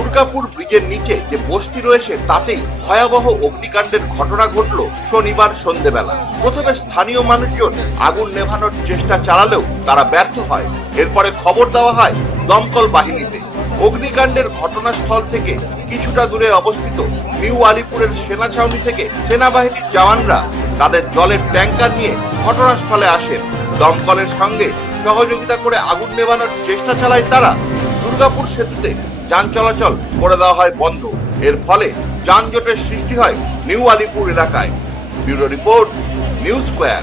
দুর্গাপুর ব্রিজের নিচে যে বস্তি রয়েছে, তাতেই ভয়াবহ অগ্নিকাণ্ডের ঘটনা ঘটল শনিবার সন্ধেবেলা। প্রথমে স্থানীয় মানুষজন আগুন নেভানোর চেষ্টা চালালেও তারা ব্যর্থ হয়। এরপরে খবর দেওয়া হয় দমকল বাহিনীতে। অগ্নিকাণ্ডের ঘটনাস্থল থেকে কিছুটা দূরে অবস্থিত নিউ আলিপুরের সেনা ছাউনি থেকে সেনাবাহিনীর জওয়ানরা তাদের জলের ট্যাঙ্কার নিয়ে ঘটনাস্থলে আসেন। দমকলের সঙ্গে সহযোগিতা করে আগুন নেভানোর চেষ্টা চালায় তারা। দুর্গাপুর সেতুতে যান চলাচল করে দেওয়া হয় বন্ধ। এর ফলে যানজটের সৃষ্টি হয় নিউ আলিপুর এলাকায়। Bureau report, news square.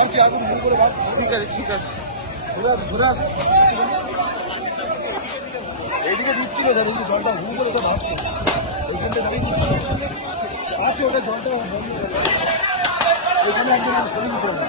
বাড়ছে আগুন ভুল করে বাড়ছে ঠিক আছে ঠিক আছে। ঘুরে আস ঘুরে আস। এইদিকে ঢুকছিল স্যার এই জলটা ভুল করে ওটা ভাবছে। ওইখানটা আছে ওটা জলটা এখানে। ওইখানে একজন হবে।